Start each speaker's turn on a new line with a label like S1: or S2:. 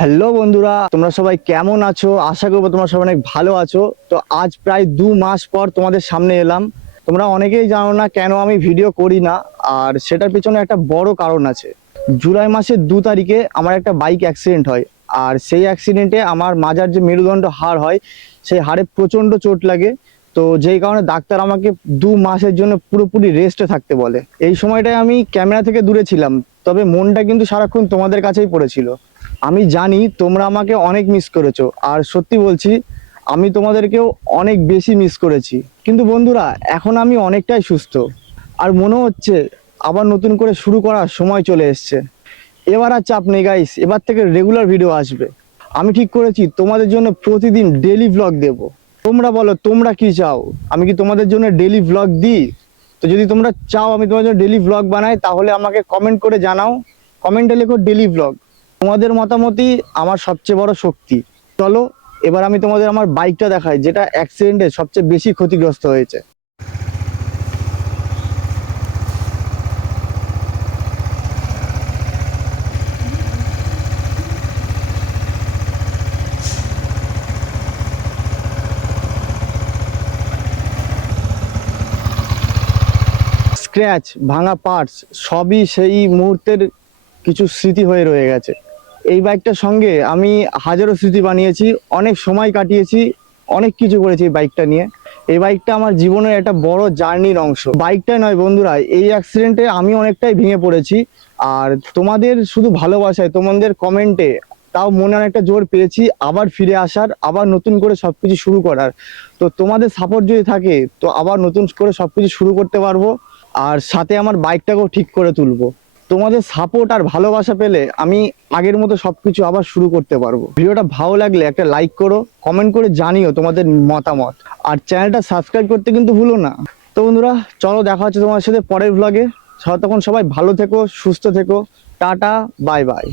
S1: Hello বন্ধুরা, তোমরা সবাই কেমন আছো? আশা করব তোমরা সবাই অনেক ভালো আছো। তো আজ প্রায় দু মাস পর তোমাদের সামনে এলাম। তোমরা অনেকেই জানো না কেন আমি ভিডিও করি না, আর সেটার পিছনে একটা বড় কারণ আছে। জুলাই মাসের দু তারিখে আমার একটা বাইক অ্যাক্সিডেন্ট হয়, আর সেই অ্যাক্সিডেন্টে আমার মাজার যে মেরুদণ্ড হাড় হয়, সেই হাড়ে প্রচণ্ড চোট লাগে। তো যেই কারণে ডাক্তার আমাকে দু মাসের জন্য পুরোপুরি রেস্টে থাকতে বলে। এই সময়টায় আমি ক্যামেরা থেকে দূরে ছিলাম, তবে মনটা কিন্তু সারাক্ষণ তোমাদের কাছেই পড়েছিল। আমি জানি তোমরা আমাকে অনেক মিস করেছ। আর সত্যি বলছি, আমি তোমাদেরকেও অনেক বেশি মিস করেছি। কিন্তু বন্ধুরা, এখন আমি অনেকটাই সুস্থ। আর মনে হচ্ছে, আবার নতুন করে শুরু করার সময় চলে এসছে। এবার আর চাপ নেই গাইস এবার থেকে রেগুলার ভিডিও আসবে। আমি ঠিক করেছি, তোমাদের জন্য প্রতিদিন ডেলি ব্লগ দেব। তোমরা বলো, তোমরা কি চাও? আমি কি তোমাদের জন্য ডেলি ব্লগ দিই? তো যদি তোমরা চাও আমি তোমাদের জন্য ডেলি ভ্লগ বানাই, তাহলে আমাকে কমেন্ট করে জানাও। কমেন্টে লেখো ডেলি ভ্লগ তোমাদের মতামতই আমার সবচেয়ে বড় শক্তি। চলো, এবার আমি তোমাদের আমার বাইকটা দেখাই, যেটা অ্যাক্সিডেন্টে সবচেয়ে বেশি ক্ষতিগ্রস্ত হয়েছে। স্ক্র্যাচ ভাঙা পার্টস সবই সেই মুহূর্তের কিছু স্মৃতি হয়ে রয়ে গেছে। এই বাইকটার সঙ্গে আমি হাজারো স্মৃতি বানিয়েছি, অনেক সময় কাটিয়েছি, অনেক কিছু করেছি এই বাইকটা নিয়ে। এই বাইকটা আমার জীবনের একটা বড় জার্নির অংশ। বাইকটাই নয় বন্ধুরা, এই অ্যাক্সিডেন্টে আমি অনেকটাই ভেঙে পড়েছি। আর তোমাদের শুধু ভালোবাসায়, তোমাদের কমেন্টে তাও মনে অনেকটা জোর পেয়েছি আবার ফিরে আসার, আবার নতুন করে সবকিছু শুরু করার। তো তোমাদের সাপোর্ট যদি থাকে, তো আবার নতুন করে সবকিছু শুরু করতে পারব। আর সাথে আমার বাইকটাকেও ঠিক করে তুলবো। তোমাদের সাপোর্ট আর ভালোবাসা পেলে আমি আগের মতো সবকিছু আবার শুরু করতে পারব। ভিডিওটা ভালো লাগলে একটা লাইক করো কমেন্ট করে জানিও তোমাদের মতামত। আর চ্যানেলটা সাবস্ক্রাইব করতে কিন্তু ভুলো না। তো বন্ধুরা, চলো দেখা হচ্ছে তোমার সাথে পরের ভ্লগে তখন সবাই ভালো থেকো, সুস্থ থেকো। Tata bye bye